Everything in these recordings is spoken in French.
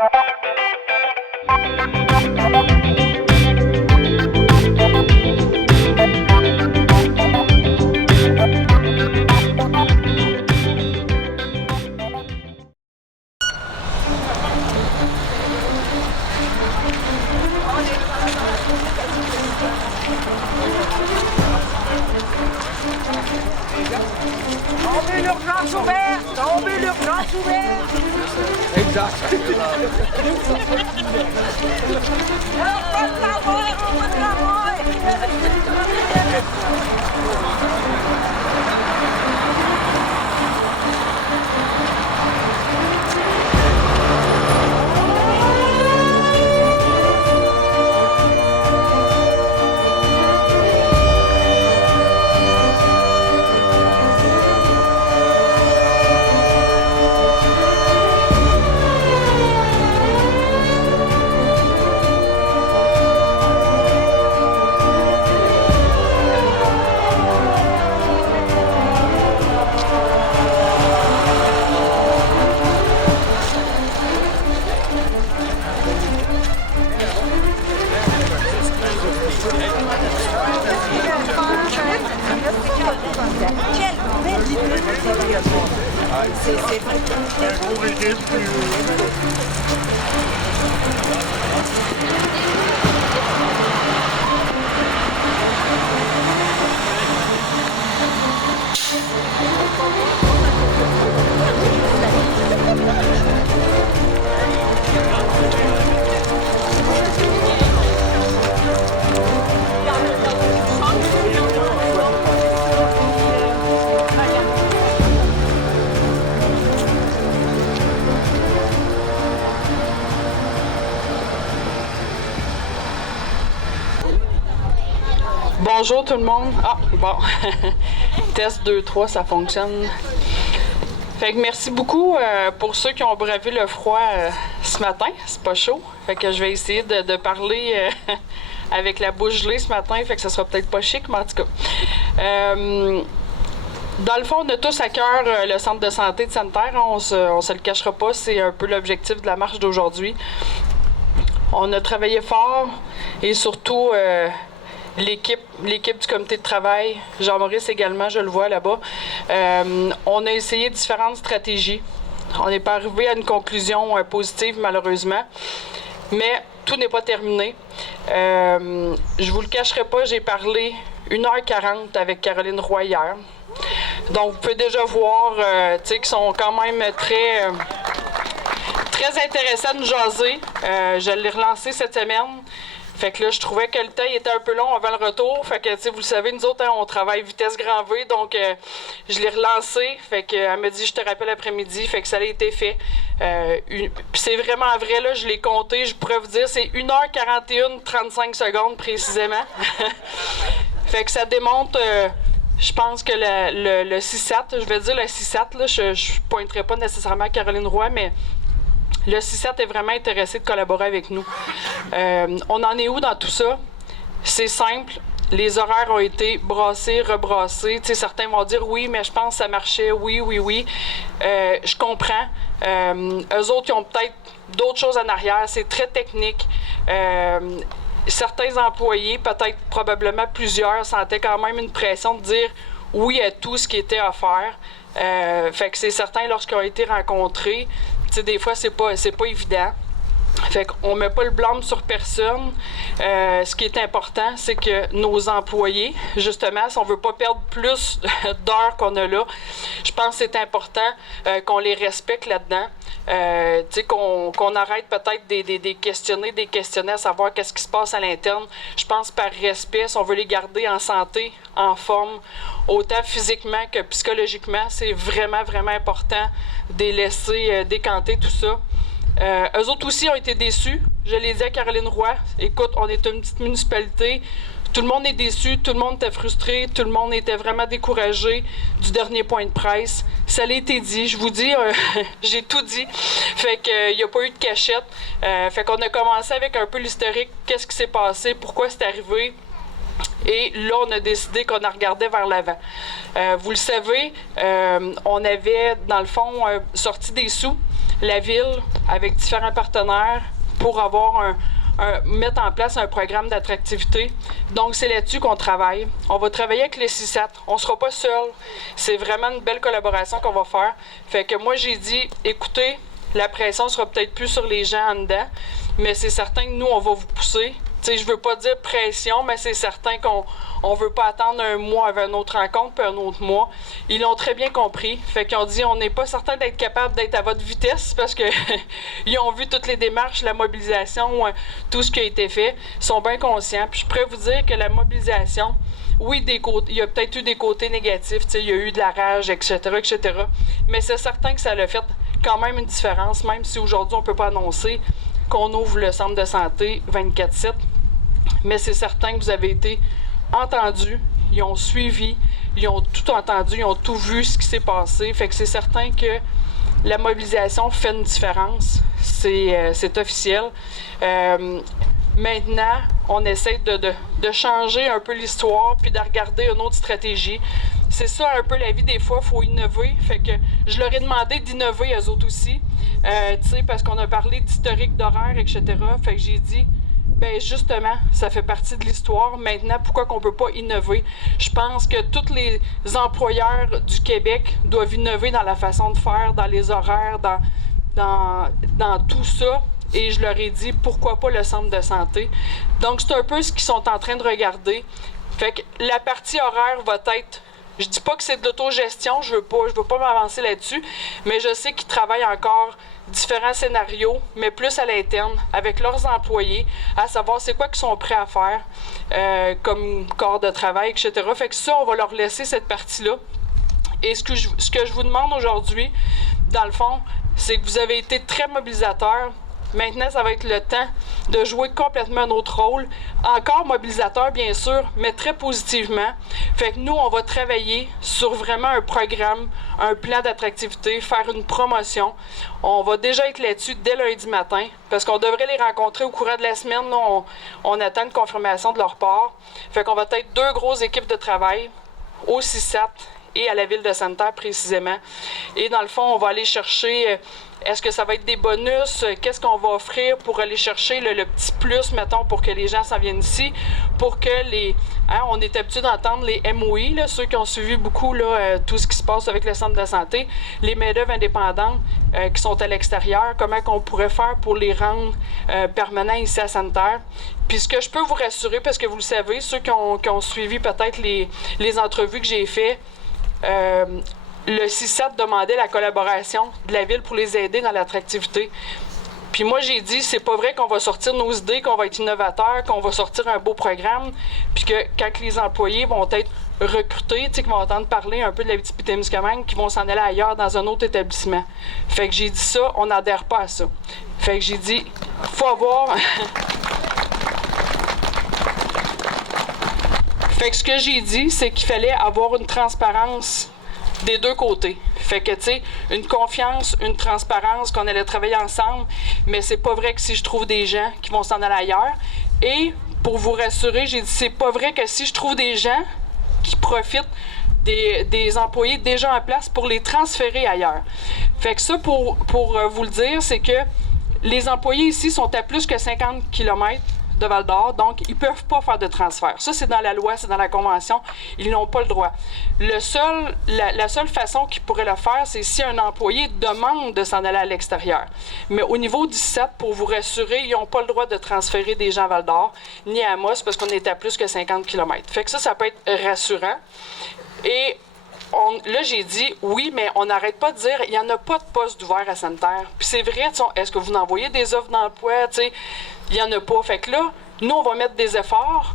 Tombez l'urgence ouverte! Tombez l'urgence ouverte! Exact. Alors, pas de travail, pas de Bonjour tout le monde. Ah, bon. Test 2, 3, ça fonctionne. Fait que merci beaucoup pour ceux qui ont bravé le froid ce matin. C'est pas chaud. Fait que je vais essayer de parler avec la bouche gelée ce matin. Fait que ça sera peut-être pas chic, mais en tout cas. Dans le fond, on a tous à cœur le centre de santé de Santerre. On se le cachera pas. C'est un peu l'objectif de la marche d'aujourd'hui. On a travaillé fort et surtout l'équipe du comité de travail, Jean-Maurice également, je le vois là-bas, on a essayé différentes stratégies. On n'est pas arrivé à une conclusion positive, malheureusement, mais tout n'est pas terminé. Je vous le cacherai pas, j'ai parlé 1h40 avec Caroline Roy hier. Donc, vous pouvez déjà voir, qu'ils sont quand même très intéressants de nous jaser. Je l'ai relancé cette semaine. Fait que là, je trouvais que le temps était un peu long avant le retour. Fait que, vous le savez, nous autres, on travaille vitesse grand V. Donc, je l'ai relancé. Fait qu'elle me dit, je te rappelle après-midi. Fait que ça a été fait. Puis c'est vraiment vrai, là, je l'ai compté. Je pourrais vous dire, c'est 1h41, 35 secondes précisément. Fait que ça démontre, je pense que le CISAT, je vais dire le CISAT, là, je ne pointerai pas nécessairement à Caroline Roy, mais le CISAT est vraiment intéressé de collaborer avec nous. On en est où dans tout ça? C'est simple. Les horaires ont été brassés, rebrassés. Certains vont dire oui, mais je pense que ça marchait. Oui. Je comprends. Eux autres, ils ont peut-être d'autres choses en arrière. C'est très technique. Certains employés, peut-être probablement plusieurs, sentaient quand même une pression de dire oui à tout ce qui était à faire. Fait que c'est certain, lorsqu'ils ont été rencontrés, des fois, c'est pas évident. Fait qu'on met pas le blâme sur personne. Ce qui est important, c'est que nos employés, justement, si on veut pas perdre plus d'heures qu'on a là, je pense que c'est important qu'on les respecte là-dedans. Qu'on arrête peut-être des questionner à savoir qu'est-ce qui se passe à l'interne. Je pense par respect, si on veut les garder en santé, en forme, autant physiquement que psychologiquement, c'est vraiment, vraiment important de les laisser décanter tout ça. Eux autres aussi ont été déçus. Je l'ai dit à Caroline Roy. Écoute, on est une petite municipalité. Tout le monde est déçu, tout le monde était frustré, tout le monde était vraiment découragé du dernier point de presse. Ça l'a été dit, je vous dis, j'ai tout dit. Fait qu'il n'y a pas eu de cachette. Fait qu'on a commencé avec un peu l'historique, qu'est-ce qui s'est passé, pourquoi c'est arrivé. Et là, on a décidé qu'on a regardé vers l'avant. Vous le savez, on avait, dans le fond, sorti des sous. La Ville avec différents partenaires pour avoir mettre en place un programme d'attractivité. Donc, c'est là-dessus qu'on travaille. On va travailler avec les CISAT. On ne sera pas seul. C'est vraiment une belle collaboration qu'on va faire. Fait que moi, j'ai dit, écoutez, la pression sera peut-être plus sur les gens en dedans, mais c'est certain que nous, on va vous pousser. Tu sais, je veux pas dire pression, mais c'est certain qu'on veut pas attendre un mois avant une autre rencontre, puis un autre mois. Ils l'ont très bien compris. Fait qu'ils ont dit, on n'est pas certain d'être capable d'être à votre vitesse, parce que ils ont vu toutes les démarches, la mobilisation, tout ce qui a été fait. Ils sont bien conscients. Puis je pourrais vous dire que la mobilisation, oui, il y a peut-être eu des côtés négatifs, tu sais, il y a eu de la rage, etc., etc. Mais c'est certain que ça a fait quand même une différence, même si aujourd'hui, on peut pas annoncer qu'on ouvre le centre de santé 24/7. Mais c'est certain que vous avez été entendus, ils ont suivi, ils ont tout entendu, ils ont tout vu ce qui s'est passé. Fait que c'est certain que la mobilisation fait une différence. C'est officiel. Maintenant, on essaie de changer un peu l'histoire puis de regarder une autre stratégie. C'est ça un peu la vie des fois, il faut innover. Fait que je leur ai demandé d'innover eux autres aussi. Tu sais, parce qu'on a parlé d'historique d'horaire, etc. Fait que j'ai dit, ben justement, ça fait partie de l'histoire. Maintenant, pourquoi qu'on peut pas innover? Je pense que tous les employeurs du Québec doivent innover dans la façon de faire, dans les horaires, dans tout ça. Et je leur ai dit, pourquoi pas le centre de santé? Donc, c'est un peu ce qu'ils sont en train de regarder. Fait que la partie horaire va être... Je dis pas que c'est de l'autogestion, je veux pas m'avancer là-dessus, mais je sais qu'ils travaillent encore différents scénarios, mais plus à l'interne, avec leurs employés, à savoir c'est quoi qu'ils sont prêts à faire comme corps de travail, etc. Fait que ça, on va leur laisser cette partie-là. Et ce que je vous demande aujourd'hui, dans le fond, c'est que vous avez été très mobilisateurs. Maintenant, ça va être le temps de jouer complètement un autre rôle. Encore mobilisateur, bien sûr, mais très positivement. Fait que nous, on va travailler sur vraiment un programme, un plan d'attractivité, faire une promotion. On va déjà être là-dessus dès lundi matin, parce qu'on devrait les rencontrer au courant de la semaine. Là, on attend une confirmation de leur part. Fait qu'on va être 2 grosses équipes de travail au CISAT et à la ville de Sainte-Terre précisément. Et dans le fond, on va aller chercher... Est-ce que ça va être des bonus? Qu'est-ce qu'on va offrir pour aller chercher le petit plus, mettons, pour que les gens s'en viennent ici? Pour que les... Hein, on est habitué d'entendre les MOI, là, ceux qui ont suivi beaucoup là, tout ce qui se passe avec le centre de santé, les main-d'œuvre indépendantes qui sont à l'extérieur, comment qu'on pourrait faire pour les rendre permanents ici à Sainte-Terre. Puis ce que je peux vous rassurer, parce que vous le savez, ceux qui ont suivi peut-être les entrevues que j'ai faites, le CISAT demandait la collaboration de la ville pour les aider dans l'attractivité. Puis moi, j'ai dit, c'est pas vrai qu'on va sortir nos idées, qu'on va être innovateur, qu'on va sortir un beau programme, puis que quand les employés vont être recrutés, tu sais, qu'ils vont entendre parler un peu de la Abitibi-Témiscamingue, qu'ils vont s'en aller ailleurs dans un autre établissement. Fait que j'ai dit ça, on n'adhère pas à ça. Fait que j'ai dit, faut avoir... Fait que ce que j'ai dit, c'est qu'il fallait avoir une transparence des 2 côtés. Fait que, tu sais, une confiance, une transparence, qu'on allait travailler ensemble, mais c'est pas vrai que si je trouve des gens qui vont s'en aller ailleurs. Et pour vous rassurer, j'ai dit, c'est pas vrai que si je trouve des gens qui profitent des employés déjà en place pour les transférer ailleurs. Fait que ça, pour vous le dire, c'est que les employés ici sont à plus que 50 km de Val-d'Or, donc ils ne peuvent pas faire de transfert. Ça, c'est dans la loi, c'est dans la convention. Ils n'ont pas le droit. La seule façon qu'ils pourraient le faire, c'est si un employé demande de s'en aller à l'extérieur. Mais au niveau du CISAT, pour vous rassurer, ils n'ont pas le droit de transférer des gens à Val-d'Or, ni à Amos, parce qu'on est à plus que 50 km. Fait que ça peut être rassurant. Et là, j'ai dit, oui, mais on n'arrête pas de dire, il n'y en a pas de poste d'ouvert à Sainte-Terre. Puis c'est vrai, est-ce que vous envoyez des offres d'emploi, tu sais? Il n'y en a pas. Fait que là, nous, on va mettre des efforts,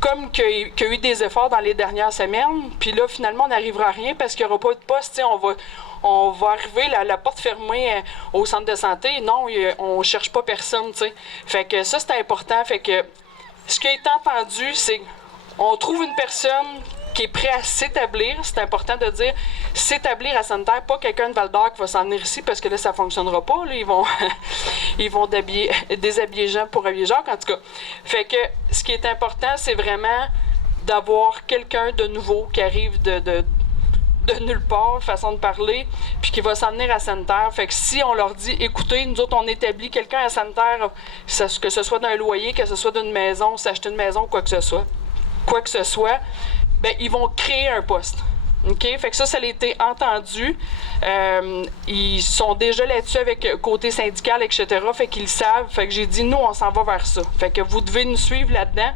comme qu'il y a eu des efforts dans les dernières semaines. Puis là, finalement, on n'arrivera à rien parce qu'il n'y aura pas de poste. Tu sais, on va arriver, la porte fermée au centre de santé. Non, on ne cherche pas personne, tu sais. Fait que ça, c'est important. Fait que ce qui a été entendu, c'est qu'on trouve une personne qui est prêt à s'établir. C'est important de dire s'établir à Sainte-Terre, pas quelqu'un de Val-d'Or qui va s'en venir ici parce que là, ça ne fonctionnera pas. Là, ils vont déshabiller Jean pour habiller Jacques, en tout cas. Fait que ce qui est important, c'est vraiment d'avoir quelqu'un de nouveau qui arrive de nulle part, façon de parler, puis qui va s'en venir à sanitaire. Fait que si on leur dit, écoutez, nous autres, on établit quelqu'un à sanitaire, que ce soit d'un loyer, que ce soit d'une maison, s'acheter une maison, quoi que ce soit, ben ils vont créer un poste. OK? Fait que ça a été entendu. Ils sont déjà là-dessus avec côté syndical, etc. Fait qu'ils savent. Fait que j'ai dit, nous, on s'en va vers ça. Fait que vous devez nous suivre là-dedans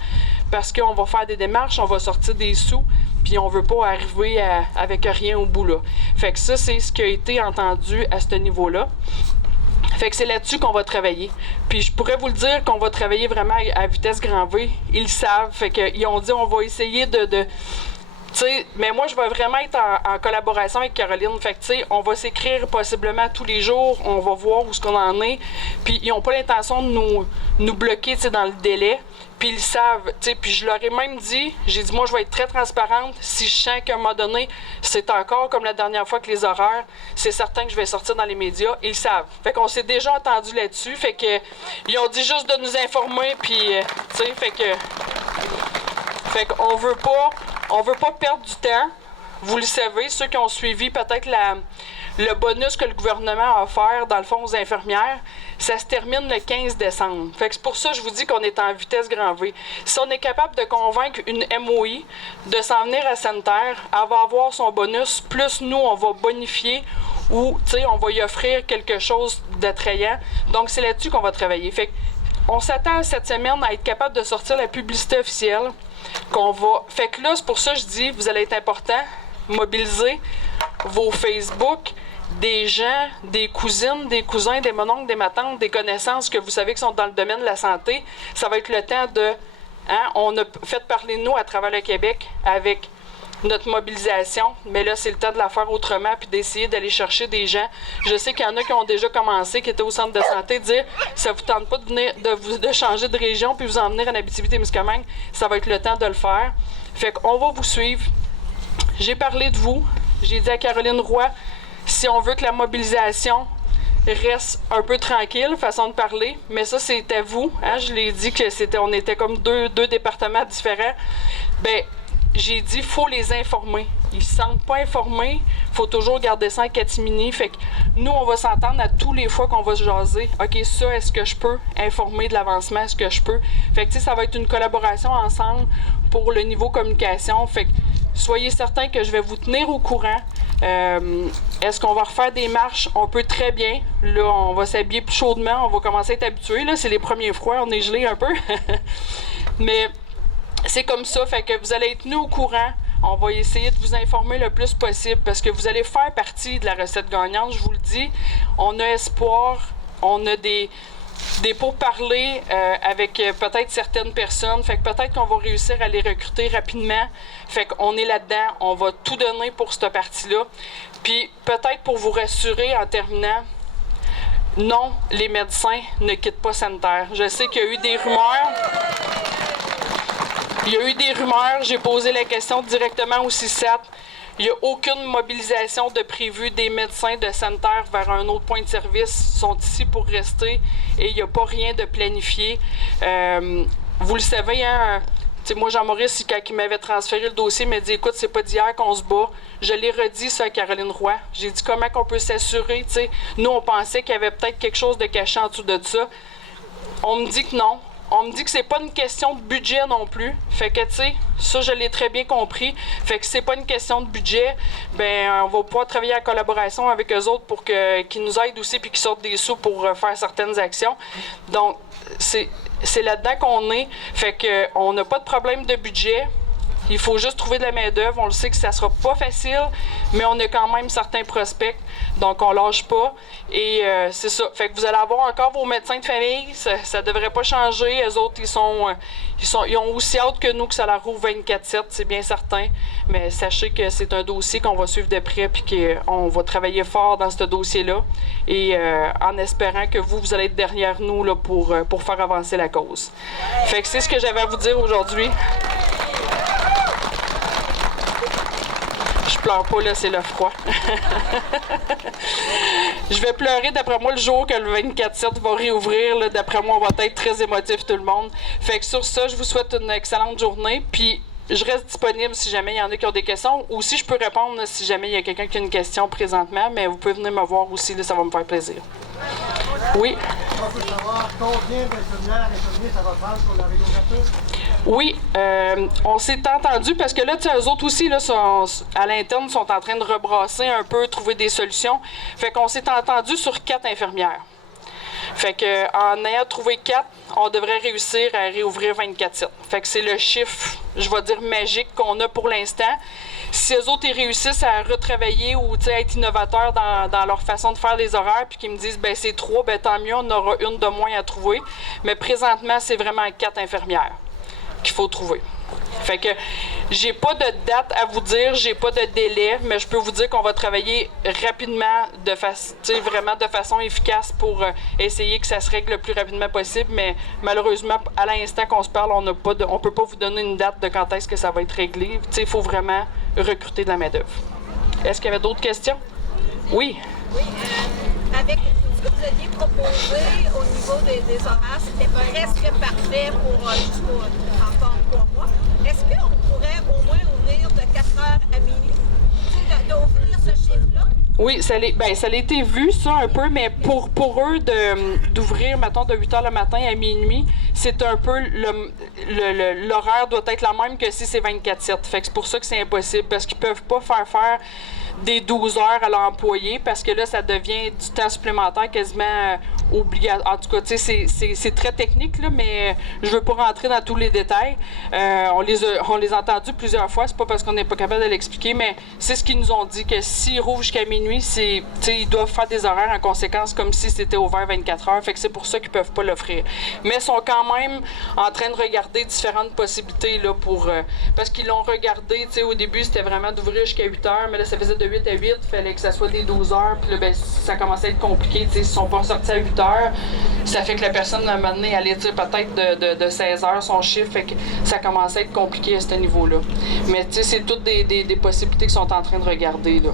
parce qu'on va faire des démarches, on va sortir des sous, puis on veut pas arriver avec rien au bout, là. Fait que ça, c'est ce qui a été entendu à ce niveau-là. Fait que c'est là-dessus qu'on va travailler. Puis je pourrais vous le dire qu'on va travailler vraiment à vitesse grand V. Ils le savent. Fait qu'ils ont dit, on va essayer t'sais, mais moi, je vais vraiment être en collaboration avec Caroline. Fait que, tu sais, on va s'écrire possiblement tous les jours. On va voir où ce qu'on en est. Puis, ils n'ont pas l'intention de nous bloquer, tu sais, dans le délai. Puis, ils le savent, tu sais. Puis, je leur ai même dit, j'ai dit, moi, je vais être très transparente. Si je sens qu'à un moment donné, c'est encore comme la dernière fois que les horaires, c'est certain que je vais sortir dans les médias. Ils le savent. Fait qu'on s'est déjà entendu là-dessus. Fait que, ils ont dit juste de nous informer. Puis, tu sais, fait qu'on veut pas perdre du temps. Vous le savez, ceux qui ont suivi peut-être le bonus que le gouvernement a offert, dans le fond, aux infirmières, ça se termine le 15 décembre. Fait que c'est pour ça que je vous dis qu'on est en vitesse grand V. Si on est capable de convaincre une MOI de s'en venir à sanitaire, elle va avoir son bonus, plus nous, on va bonifier ou, tu sais, on va y offrir quelque chose d'attrayant. Donc, c'est là-dessus qu'on va travailler. Fait on s'attend cette semaine à être capable de sortir la publicité officielle qu'on va... Fait que là, c'est pour ça que je dis, vous allez être important, mobiliser vos Facebook, des gens, des cousines, des cousins, des mononcles, des matantes, des connaissances que vous savez qui sont dans le domaine de la santé. Ça va être le temps de... on a fait parler de nous à travers le Québec avec notre mobilisation, mais là, c'est le temps de la faire autrement puis d'essayer d'aller chercher des gens. Je sais qu'il y en a qui ont déjà commencé, qui étaient au centre de santé, dire ça vous tente pas de venir, de changer de région puis vous en venir en Abitibi-Témiscamingue, ça va être le temps de le faire. Fait qu'on va vous suivre. J'ai parlé de vous. J'ai dit à Caroline Roy, si on veut que la mobilisation reste un peu tranquille, façon de parler, mais ça, c'était vous. Je l'ai dit que on était comme deux départements différents. Ben, j'ai dit, il faut les informer. Ils ne se sentent pas informés. Il faut toujours garder ça en catimini. Fait que nous, on va s'entendre à tous les fois qu'on va se jaser. OK, ça, est-ce que je peux informer de l'avancement? Est-ce que je peux? Fait que, tu sais, ça va être une collaboration ensemble pour le niveau communication. Fait que soyez certains que je vais vous tenir au courant. Est-ce qu'on va refaire des marches? On peut très bien. Là, on va s'habiller plus chaudement. On va commencer à être habitué. Là, c'est les premiers froids. On est gelé un peu. Mais... c'est comme ça, fait que vous allez être tenus au courant. On va essayer de vous informer le plus possible parce que vous allez faire partie de la recette gagnante, je vous le dis. On a espoir, on a des pourparlers avec peut-être certaines personnes. Fait que peut-être qu'on va réussir à les recruter rapidement. Fait qu'on est là-dedans, on va tout donner pour cette partie-là. Puis peut-être pour vous rassurer en terminant, non, les médecins ne quittent pas sanitaire. Je sais qu'il y a eu des rumeurs. Il y a eu des rumeurs, j'ai posé la question directement au CISAT. Il n'y a aucune mobilisation de prévue des médecins de sanitaire vers un autre point de service. Ils sont ici pour rester et il n'y a pas rien de planifié. Vous le savez, hein? Moi, Jean-Maurice, quand il m'avait transféré le dossier, il m'a dit « Écoute, c'est pas d'hier qu'on se bat. » Je l'ai redit ça à Caroline Roy. J'ai dit « Comment qu'on peut s'assurer? » Nous, on pensait qu'il y avait peut-être quelque chose de caché en dessous de ça. On me dit que non. On me dit que c'est pas une question de budget non plus. Fait que, tu sais, ça, je l'ai très bien compris. Fait que c'est pas une question de budget. Ben, on va pouvoir travailler en collaboration avec eux autres pour qu'ils nous aident aussi puis qu'ils sortent des sous pour faire certaines actions. Donc, c'est là-dedans qu'on est. Fait que, on n'a pas de problème de budget. Il faut juste trouver de la main-d'œuvre. On le sait que ça sera pas facile, mais on a quand même certains prospects. Donc, on lâche pas. Et c'est ça. Fait que vous allez avoir encore vos médecins de famille. Ça devrait pas changer. Eux autres, ils ont aussi hâte que nous que ça leur rouvre 24/7, c'est bien certain. Mais sachez que c'est un dossier qu'on va suivre de près puis qu'on va travailler fort dans ce dossier-là. Et en espérant que vous allez être derrière nous là, pour faire avancer la cause. Fait que c'est ce que j'avais à vous dire aujourd'hui. Je pleure pas, là, c'est le froid. Je vais pleurer, d'après moi, le jour que le 24/7 va réouvrir. Là, d'après moi, on va être très émotif, tout le monde. Fait que sur ça, je vous souhaite une excellente journée. Puis, je reste disponible si jamais il y en a qui ont des questions. Ou si je peux répondre là, si jamais il y a quelqu'un qui a une question présentement, mais vous pouvez venir me voir aussi, là, ça va me faire plaisir. Oui. On peut savoir combien d'infirmières et infirmiers ça va prendre pour la réouverture? Oui, on s'est entendu parce que là, tu sais, eux autres aussi, là, à l'interne, sont en train de rebrasser un peu, trouver des solutions. Fait qu'on s'est entendu sur 4 infirmières. Fait que en ayant trouvé 4, on devrait réussir à réouvrir 24/7. Fait que c'est le chiffre, je vais dire, magique qu'on a pour l'instant. Si eux autres, ils réussissent à retravailler ou être innovateurs dans leur façon de faire les horaires, puis qu'ils me disent, ben c'est 3, ben tant mieux, on aura une de moins à trouver. Mais présentement, c'est vraiment 4 infirmières qu'il faut trouver. Fait que j'ai pas de date à vous dire, j'ai pas de délai, mais je peux vous dire qu'on va travailler rapidement, vraiment de façon efficace pour essayer que ça se règle le plus rapidement possible. Mais malheureusement, à l'instant qu'on se parle, on peut pas vous donner une date de quand est-ce que ça va être réglé. Il faut vraiment recruter de la main-d'œuvre. Est-ce qu'il y avait d'autres questions? Oui. Oui, avec ce que vous aviez proposé au niveau des horaires, c'était presque parfait pour jusqu'au encore 3 mois. Est-ce qu'on pourrait au moins ouvrir de 4 heures à minuit? D'offrir ce chiffre-là? Oui, ça a été vu, ça, un peu, mais pour eux, d'ouvrir, mettons, de 8 h le matin à minuit, c'est un peu l'horaire doit être la même que si c'est 24/7. Fait que c'est pour ça que c'est impossible, parce qu'ils peuvent pas faire des 12 heures à l'employé, parce que là, ça devient du temps supplémentaire quasiment obligatoire. En tout cas, tu sais, c'est très technique, là, mais je veux pas rentrer dans tous les détails. On les a entendus plusieurs fois, c'est pas parce qu'on n'est pas capable de l'expliquer, mais c'est ce qu'ils nous ont dit, que s'ils rouvrent jusqu'à minuit, ils doivent faire des horaires en conséquence comme si c'était ouvert 24 heures. Fait que c'est pour ça qu'ils peuvent pas l'offrir. Mais ils sont quand même en train de regarder différentes possibilités là, parce qu'ils l'ont regardé. Au début, c'était vraiment d'ouvrir jusqu'à 8 heures, mais là, ça faisait de 8 à 8. Il fallait que ça soit des 12 heures. Puis là, ben, ça commençait à être compliqué. Ils ne sont pas sortis à 8 heures. Ça fait que la personne, à un moment donné, allait dire peut-être de 16 heures son chiffre. Fait que ça commençait à être compliqué à ce niveau-là. Mais c'est toutes des possibilités qu'ils sont en train de regarder. Là.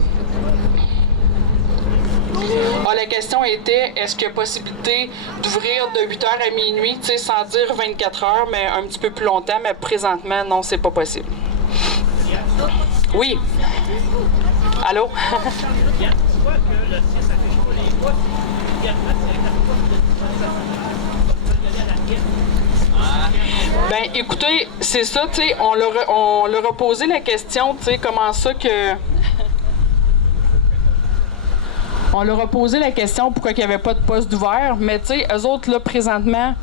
La question était, est-ce qu'il y a possibilité d'ouvrir de 8 heures à minuit, sans dire 24 heures, mais un petit peu plus longtemps, mais présentement, non, c'est pas possible. Oui. Allô? Ben, écoutez, c'est ça, on leur a posé la question, comment ça que... On leur a posé la question pourquoi il n'y avait pas de poste d'ouvert, mais eux autres, là, présentement,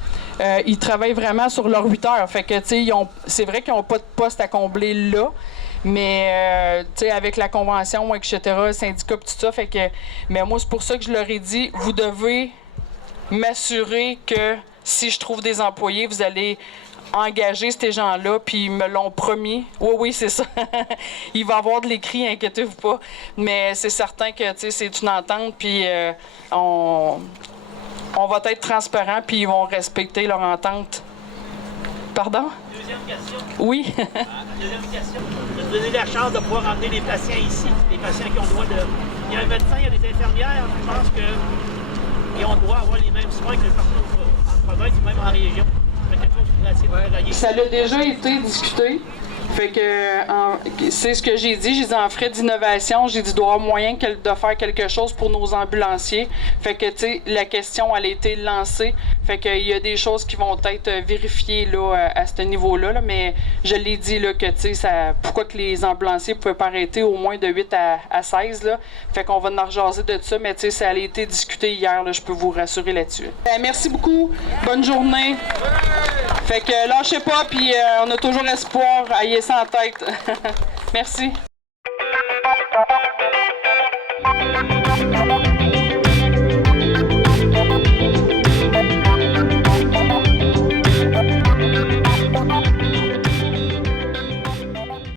ils travaillent vraiment sur leurs 8 heures. Fait que, c'est vrai qu'ils n'ont pas de poste à combler là, mais, avec la convention, etc., syndicat, tout ça, fait que... Mais moi, c'est pour ça que je leur ai dit, vous devez m'assurer que si je trouve des employés, vous allez engager ces gens-là, puis ils me l'ont promis. Oui, c'est ça. Il va y avoir de l'écrit, inquiétez-vous pas. Mais c'est certain que c'est une entente, puis on va être transparent, puis ils vont respecter leur entente. Pardon? Deuxième question. Oui. Deuxième question. De donner la chance de pouvoir emmener les patients ici, les patients qui ont le droit de... Il y a un médecin, il y a des infirmières, je pense qu'ils ont le droit d'avoir les mêmes soins que les personnes en province ou même en région. Ça a déjà été discuté. Fait que c'est ce que j'ai dit. J'ai dit en frais d'innovation, j'ai dit qu'il doit y avoir moyen de faire quelque chose pour nos ambulanciers. Fait que la question elle a été lancée. Fait qu'il y a des choses qui vont être vérifiées là, à ce niveau-là. Là, mais je l'ai dit là, que pourquoi que les ambulanciers ne pouvaient pas arrêter au moins de 8 à 16. Là. Fait qu'on va en rejaser de ça, mais ça a été discuté hier, là, je peux vous rassurer là-dessus. Merci beaucoup. Bonne journée. Fait que lâchez pas, puis on a toujours espoir. Ayez ça en tête. Merci.